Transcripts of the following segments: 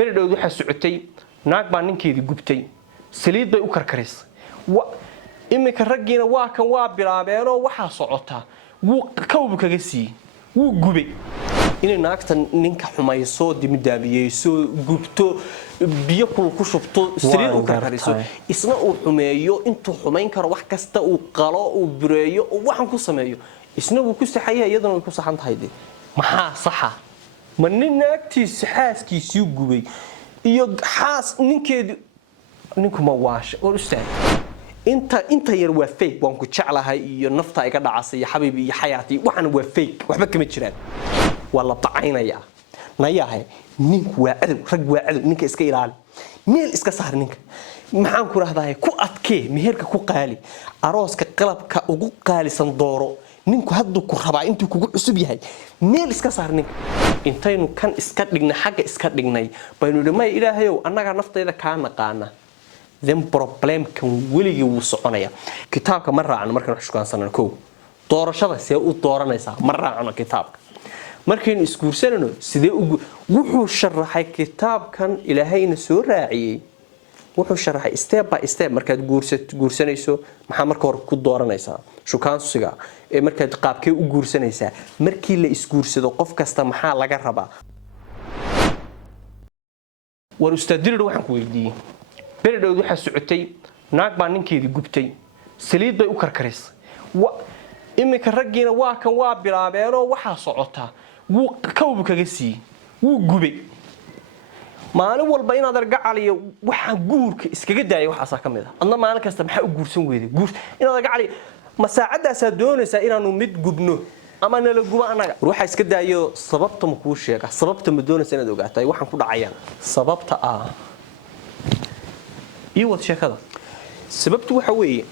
beredhowdu waxa socotay naag baa ninkeedii gubtay saliid bay u karkarisay imika raggiina waa kan waa bilaabeenoo waxa socota wuu kawbu kaga siiyay wuu gubay inay naagta ninka xumayso dimidaabiyeyso gubto biyo ku shubto saliid u karkariso isna uu xumeeyo intuu xumayn karo wax kasta uu qalo uu bureeyo oo waxan ku sameeyo isna wuu ku saxayay iyadana way ku saxan tahay maxaa saxa ma nin naagtiisa xaaskiisii gubay iyo xaas ninkeedu ninku ma waash oo ustaad inta yar waa fake waan ku jeclahay iyo nafta iga dhacasay xabiibi iyo xayaati waxan waa fake waxba kama jiraan wala tacaynaya nayahay ninku waa cadow rag waa cadow ninka iska ilaali meel iska saar ninka maxaan ku raahdaa ku adkee meherka ku qaali arooska qalabka ugu qaalisan dooro ninku hadduu ku rabaa intuu kugu cusub yahay meel iska saar ninka intaynu kan iska dhignay xagga iska dhignay baynu dhimay ilaahayow annaga naftayda ka naqaana then problem kan weligii wuu soconaya kitaabka ma raacno markaan wax shukaansanano koow doorashada see u dooranaysaa ma raacno kitaabka markaynu isguursanano sidee wuxuu sharaxay kitaabkan ilaahayna soo raaciyay wuxuu sharaxay step by step markaad guursanayso maxaa marka hore ku dooranaysaa shukaansiga ee markaad qaabkee u guursanaysaa markii la isguursado qof kasta maxaa laga rabaa war ustaad dirir waxaan ku weydiiyay beredhowdu waxa socotay naag baa ninkeedii gubtay saliid bay u karkarisay imika raggiina waa kan waa bilaabeenoo waxa socota wuu kawbu kaga siiyay wuu gubay maalin walba inaad argacaliyo waxa guurka iskaga daayay waxa kamid ah adna maalin kasta maxaa u guursan weeday guur inaad argacaliyo ma saacadaas aad doonaysaa inaanu mid gubno ama nala guba anaga waxa iska daayo sababta ma kuu sheega sababta ma doonaysaa inaad ogaatay waxaan ku dhacayaan sababta iyo wad sheekada sababtu waxa weeye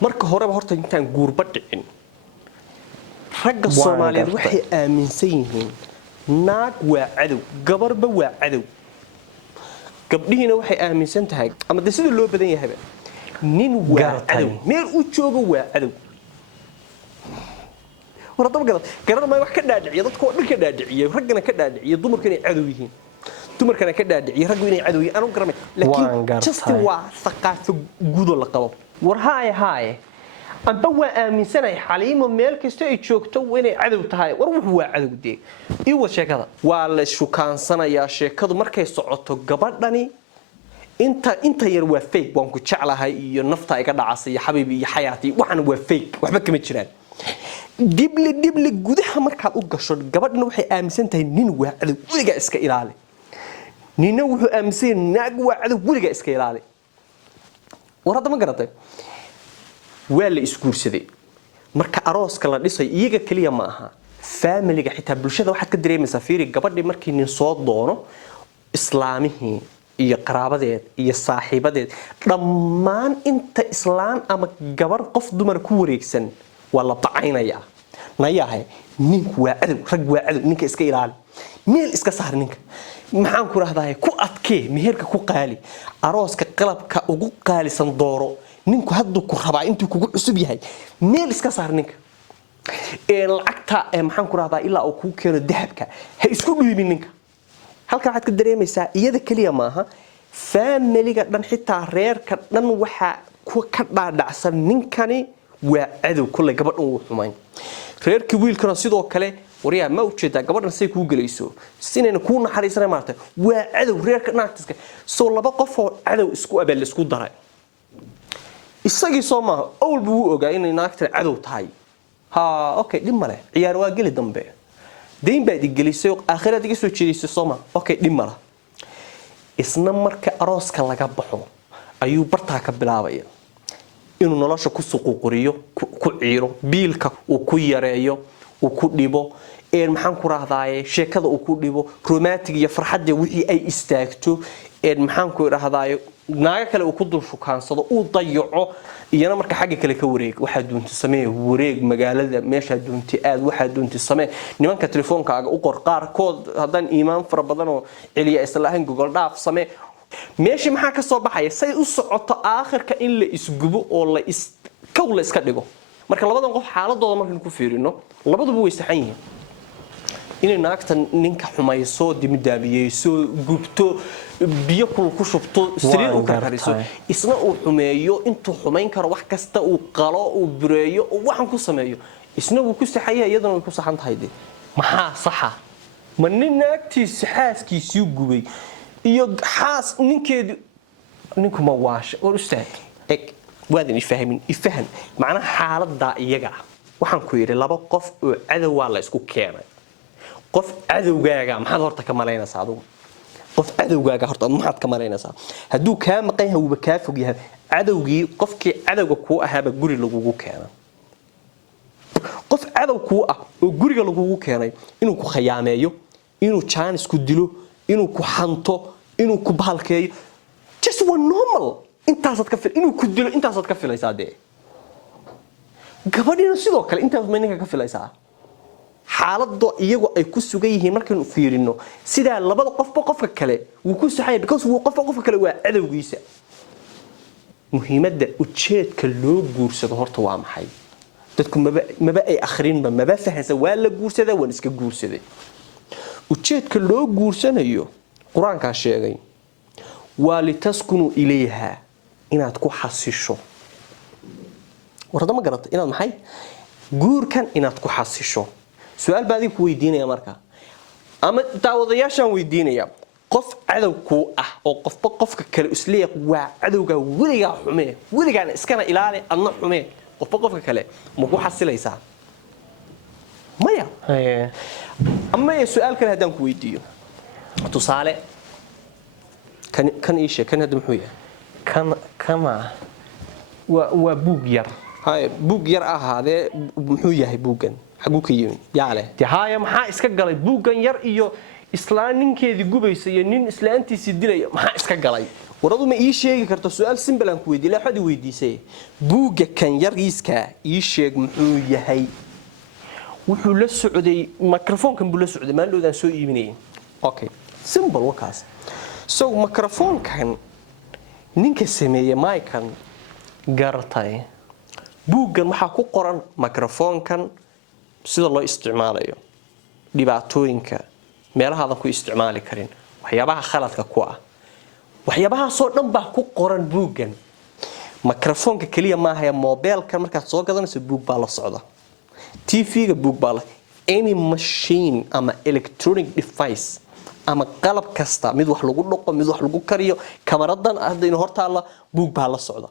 marka horeba horta intaan guurba dhicin ragga Soomaaliyeed waxay aaminsan yihiin naag waa cadow gabarba waa cadow gabdhihiina waxay aaminsan tahay ama sida loo badan yahay nin waa cadow meel u joogo waa cadow waradaba garan ma wax ka dhaadhiciyo dadku dhan ka dhaadhiciyo raggana ka dhaadhiciyo dumarkana cadow yihiin dumarkana ka dhaadhiciyo raggu inay cadow yihiin anu garamay laakiin just waa thaqafo guud la qabo war haay amba waa aaminsanay xaliimo meel kasta ay joogto inay cadow tahay war wuxuu waa cadow deeg iyo sheekada waa la shukaansanaya sheekadu markay socoto gabadhani inta yar waa fake waan ku jeclahay iyo nafta iga dhacasay xabiibi iyo xayaati waxan waa fake waxba kama jiraan dibli gudaha markaad u gasho gabadhana waxay aaminsan tahay nin waa cadow weliga iska ilaali nina wuxuu aaminsan naag waa cadow weliga iska ilaali war hadda ma garatay waa la isguursaday marka arooska la dhisay iyaga kaliya ma aha family-ga xitaa bulshada waxa ka dareemaysaa fiiri gabadhii markii nin soo doono islaamihii iyo qaraabadeed iyo saaxiibadeed dhammaan inta islaan ama gabar qof dumar ku wareegsan waa la tacaynaya nayahay ninku waa cadow rag waa cadow ninka iska ilaali meel iska saar ninka maxaan ku raahdaa ku adkee meherka ku qaali arooska qalabka ugu qaalisan dooro ninku hadduu ku rabaa intuu kugu cusub yahay meel iska saar ninka lacagta maxaan ku raahdaa ilaa uu ku keeno dahabka ha isku dhiibin ninka halka waxaad ka dareemaysaa iyada kaliya maaha family-ga dhan xitaa reerka dhan waxa ka dhaadhacsan ninkani waa cadow kulay gabadhan uu xumayn reerkii wiilkana sidoo kale wariyaa ma u jeedaa gabadhan say ku galayso sinayna ku naxariisanay maartay waa cadow reerka naagtiska soo laba qof oo cadow isku abal isku daray isagii Soomaa awal buu ogaa inay naagta cadow tahay okay dhimale ciyaar waa gali dambe deyn baad igelisay aakhirada iga soo jeedisay Soomaa okay dhimala isna marka arooska laga baxo ayuu bartaa ka bilaabaya inuu nolosha ku suuq qoriyo ku ciiro biilka uu ku yareeyo uu ku dhibo maxaan ku raahdaa sheekada uu ku dhibo romantic iyo farxadda wixii ay istaagto maxaan ku raahdaa naaga kale uu ku dul shukaansado uu dayaco iyana marka xagga kale ka wareeg waxa doonto samee wareeg magaalada meesha doonto aad waxa doonto samee nimanka telefoonkaaga u qor qaar kood hadan iimaan fara badan oo celiya islaahan Google Doc samee meeshii maxaa ka soo baxaya say u socoto aakhirka in la isgubo oo la iska dhigo marka labadan qof xaaladooda markaan ku fiirino labaduba way saxan yihiin inay naagta ninka xumayso dimidaabiyeyso gubto biyo ku shubto saliid u karkariso isna uu xumeeyo intuu xumayn karo wax kasta uu qalo uu bureeyo oo waxan ku sameeyo isna uu ku saxaya iyadana way ku saxan tahay maxaa saxa ma nin naagtiisa xaaskiisii gubay iyo xaas ninkeedu ninku ma waash oo ustaad waadin ifaham macna xaaladda iyaga waxaan ku yiri laba qof oo cadow waa la isku keenay qof cadowgaaga maxaad horta ka maleynaysaa adigu qof cadowgaaga horta maxaad ka maleynaysaa haduu ka maqan yahay uu ka fog yahay cadowgii qofkii cadowga ku ahaaba guri lagugu keenay qof cadow ku ah oo guriga lagugu keenay inuu ku khayaameeyo inuu chance ku dilo inuu ku xanto inuu ku bahalkeeyo just one normal intaasad ka fil inuu ku dilo intaasad ka filaysaa de gabadhina sidoo kale intaas ma ninka ka filaysaa xaaladdo iyagu ay ku sugan yihiin markaan fiirino sida labada qofka kale uu ku saxay because uu qofka kale waa cadowgiisa muhiimadda ujeedka loo guursado horta waa maxay dadku maba ay akhrinba maba fahansan waa la guursaday waan iska guursaday ujeedka loo guursanayo quraanka sheegay waa litaskunu ilayha inaad ku xasisho warada ma garata inaad maxay guurkan inaad ku xasisho su'aal baadi ku weydiinaya marka ama daawadayaashan weydiinaya qof cadow ku ah oo qofka kale isleeyahay waa cadowga weliga xumee weligaana iskana ilaali adna xumee qofka kale ma ku xasilaysaa maya ama su'aal kale hadaan ku weydiiyo tusaale kan iishe kan hadda muxuu yahay kama waa buug yar hay buug yar ahaadee muxuu yahay buugan xaguu ka yimid yaale haaya maxaa iska galay buugan yar iyo islaan ninkeedii gubaysa iyo nin islaantiisii dilaya maxaa iska galay waradu ma ii sheegi karto su'aal simple aan ku weydiiyay la xadi weydiisay buuga kan yariiska ii sheeg muxuu yahay wuxuu la socday microphone-kan buu la socday maaloodan soo iibinayay okay simple wakaas so microphone-kan ninka sameeyay mic-kan gartay buugan waxa ku qoran microphone-kan sida loo isticmaalayo dhibaatooyinka meelaha aad ku isticmaali karin waxyaabaha khaladka ku ah waxyaabaha soo dhan baa ku qoran buugan microphone-ka kaliya ma aha mobile-ka markaad soo gadanayso buug baa la socda TV-ga buug baa la any machine ama electronic device ama qalab kasta mid wax lagu dhaqo mid wax lagu kariyo kameradan hadayna hortaala buug baa la socda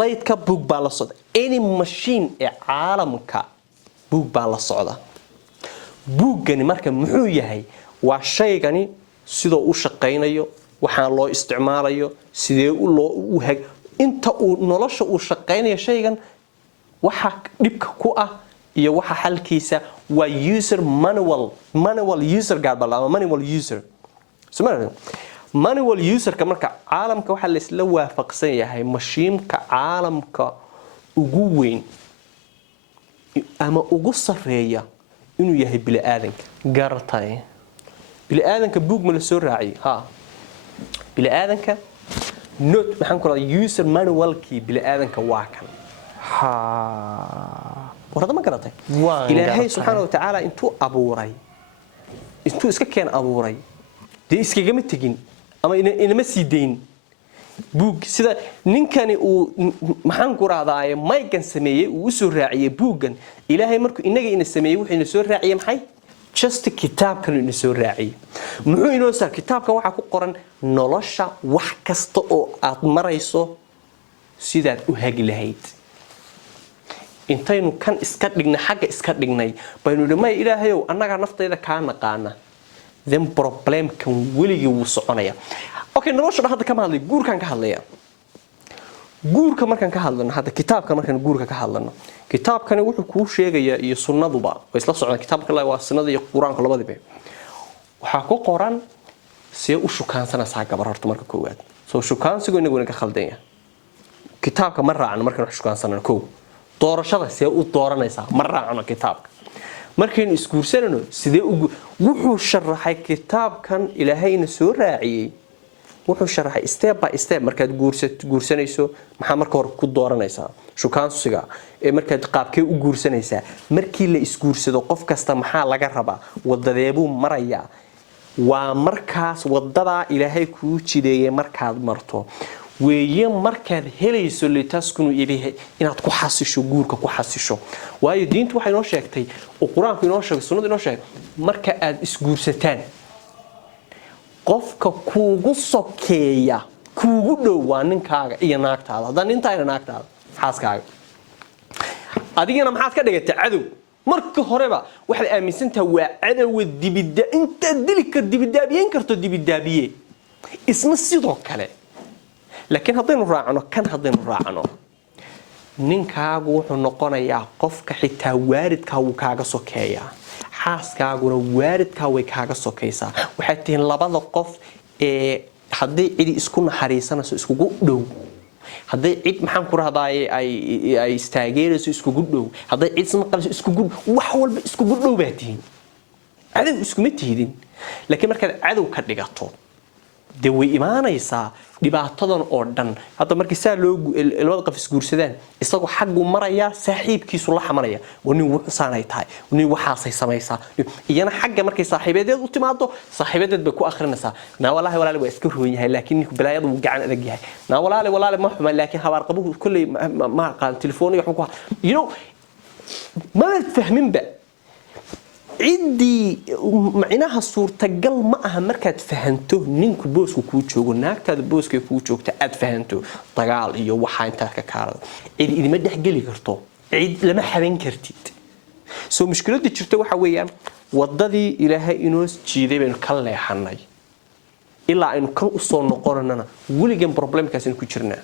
light-ka buug baa la socda any machine ee caalamka buug baa la socda buugani marka muxuu yahay waa shaygani sidoo u shaqeynayo waxaan loo isticmaalayo sidee loo inta uu nolosha uu shaqeynayo shaygan waxa dhibka ku ah iyo waxa xalkiisa waa user manual user gaabal ama manual user sumaad manual user ka marka caalamka waxa la isla waafaqsan yahay mashiinka caalamka ugu weyn ama ugu sareeya inuu yahay bili aadanka gaartay bili aadanka buug ma la soo raacay ha bili aadanka note maxaan ku raacay user manual-kii bili aadanka waa kan ha warada ma garatay ilaahay subhanahu wa ta'ala intuu abuuray intuu iska keen abuuray de iskagama tagin ama inama sii deyn buug sida ninkani uu maxaan ku raacday maygan sameeyay uu soo raaciyay buugan ilaahay markuu inaga ina sameeyay wuxuu ina soo raaciyay maxay just kitaabkan ina soo raaciyay muxuu inoo saa kitaabka waxa ku qoran nolosha wax kasta oo aad marayso sidaad u hagi lahayd intaynu kan iska dhignay xagga iska dhignay baynu dhimay ilaahayow annaga naftayda ka naqaana then problem kan weligii wuu soconaya okay nolosha hadda kama hadlay guurkan ka hadlaya guurka markan ka hadlano hadda kitaabka markan guurka ka hadlano kitaabkani wuxuu ku sheegaya iyo sunnaduba way isla socdaan kitaabka la waa sunnada iyo quraanka labadiba waxa ku qoran si u shukaansanaysaa gabar horta marka koowaad soo shukaansigu inagu ka khaldanya kitaabka ma raacno markan shukaansanano koow doorashada si u dooranaysaa ma raacno kitaabka markaynu isguursanano sidee wuxuu sharaxay kitaabkan ilaahayna soo raaciyay wuxuu sharaxay step by step markaad guursanayso maxaa marka hore ku dooranaysaa shukaansiga ee markaad qaabkee u guursanaysaa markii la isguursado qof kasta maxaa laga rabaa wadadeebuu maraya waa markaas wadada ilaahay kuu jideeyay markaad marto weeye markaad helayso litaskunu ilayhi inaad ku xasisho guurka ku xasisho waayo diintu waxay noo sheegtay oo quraanku inoo sheegay sunnadu inoo sheegay marka aad isguursataan qofka kuugu sokeeya kuugu dhow waa ninkaaga iyo naagtaada haddana intaayna naagtaada xaaskaaga adigana maxaad ka dhigatay cadow marka horeba waxaad aaminsantahay waa cadow dibida inta dilka dibidaabiyen karto dibidaabiye isma sidoo kale laakiin haddaynu raacno ninkaagu wuxuu noqonayaa qofka xitaa waalidkaa wuu kaaga sokeeyaa xaaskaaguna waalidkaa way kaaga sokaysaa waxay tihiin labada qof ee hadday cidi isku naxariisanayso iskugu dhow hadday cid maxaan ku rahdaay ay istaageerayso iskugu dhow hadday cid ismaqlayso iskugu wax walba iskugu dhow baa tihiin cadow iskuma tiidin laakiin markaad cadow ka dhigato de way imaanaysaa dhibaatadan oo dhan hadda markii saa labada qof isguursadaan isagoo xaggu maraya saaxiibkiisu la xamanaya nin wuxuusaanay tahay nin waxaasay samaysaa iyana xagga markay saaxiibadeed u timaado saaxiibadeed bay ku akhrinaysaa naa walaahi waa iska roon yahay laakiin ninku balaayadu wuu gacan adag yahay naa walaahi ma xuma laakiin habaar qabuhu kulley ma aqaan telefooniga wuxuu ku ma fahminba عندي معناها صورة تقل معها مركز فهمته نينك بوسك كوتشوغو ناكتا بوسك كوتشوغ تأد فهمته طقال إيو وحا انتا ككارد إذا ما دح قلي كرتو عيد لما حبين كرتيد سو مشكلة دي تشرتو حويا وضدي إلهي إنوس جيدي بين كالله حناي إلا إنو كان أصول نقارننا ولي جن بروبلم كاسين كوتشرنا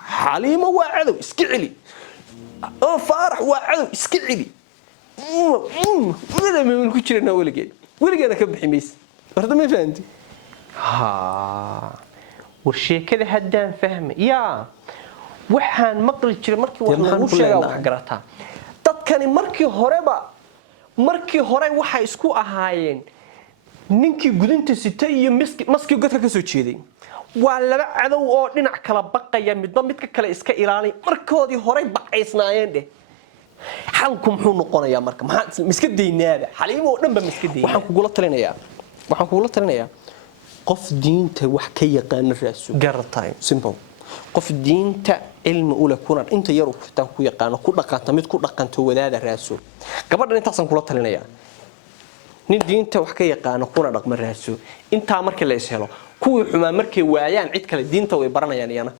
حليمة واعدو اسكعلي فارح واعدو اسكعلي ماذا من كتيرنا ولقي أنا كم حميس برضه ما فهمتي والشيء كذا هدان فهم يا وحان مقل كتير مركي وحنا وحقرتها تذكرني مركي هربا وحى اسكو أهاين نينكي قدنت ستة مسكي قدك كسوتشيدي ولا عدو أو ننع كلا بقى يمد متك كلا إسكا إيراني مركودي هربا عيسناين ده حالكم حون نقونا مركم مسكت دينابه حليمه ودنبا مسكت دين waxaan kugu la talinayaa qof diinta wax ka yaqaan raaso gartay simple qof diinta ilmi u leh kuna inta yar ku yaqaan ku dhaqanta mid ku dhaqanto wadaada raaso gabadhan intaasan kula talinayaa nin diinta wax ka yaqaan kuna dhaqma raaso inta markii la is helo kuwii xumaa markay waayaan cid kale diinta way baranayaan iyana